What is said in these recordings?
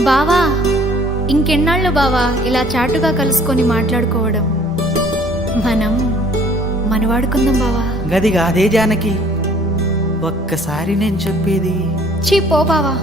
బావా, ఇంకెన్నాళ్ళు బావా ఇలా చాటుగా కలుసుకొని మాట్లాడుకోవడం? మనం మనవాడుకుందాం బావా. గదిగా అదే జానకి, ఒక్కసారి నేను చెప్పేది. చీ పో బావా.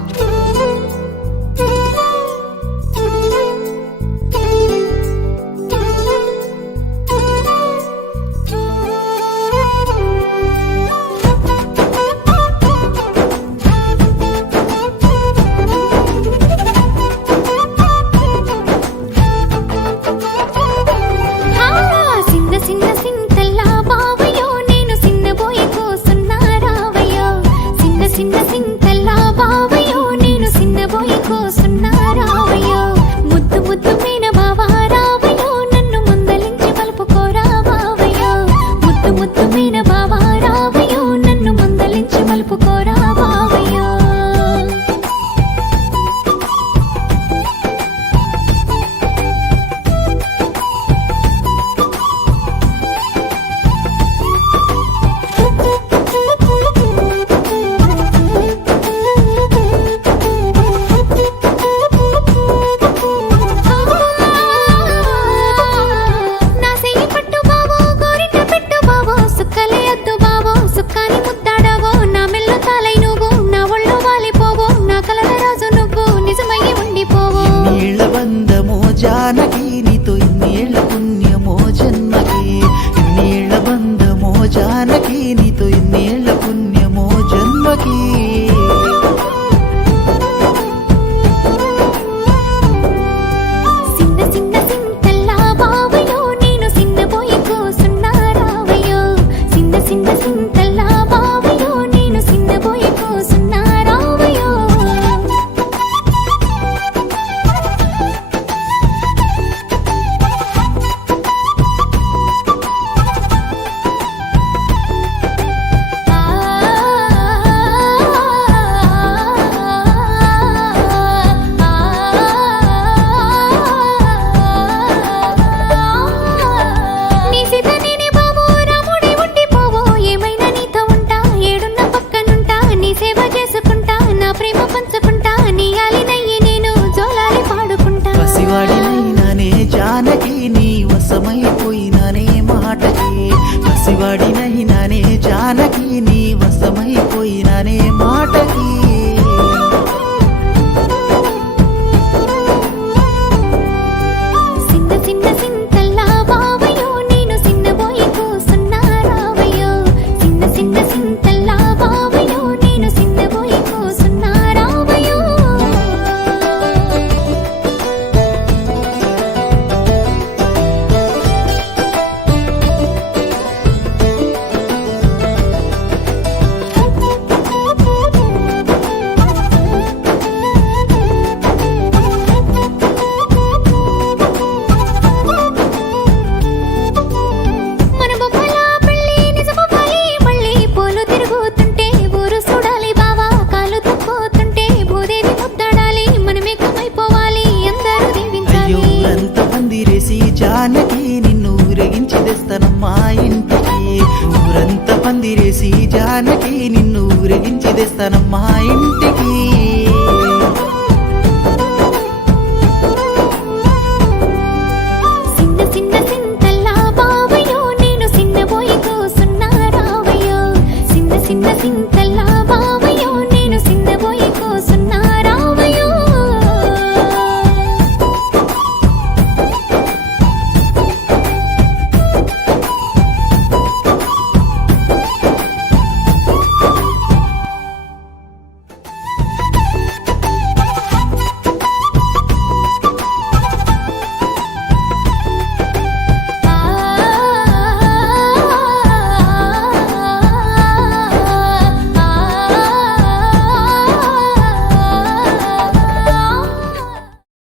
జానకి నీతో ఇన్నేళ్ల పుణ్యమో జన్మకి, ఇన్నేళ్ల బంధమో జానకి నీతో ఇన్నేళ్ల పుణ్యమో జన్మకి. జానకి నీ వశమైపోయినానే మాటకి, పసివాడినైనానే జానకి నీ వశమైపోయినానే మాటకి. జానకి నిన్ను ఊరేగించి తెస్తానమ్మా ఇంటికి, ఊరంతా పందిరేసి జానకి నిన్ను ఊరేగించి తెస్తానమ్మా ఇంటికి.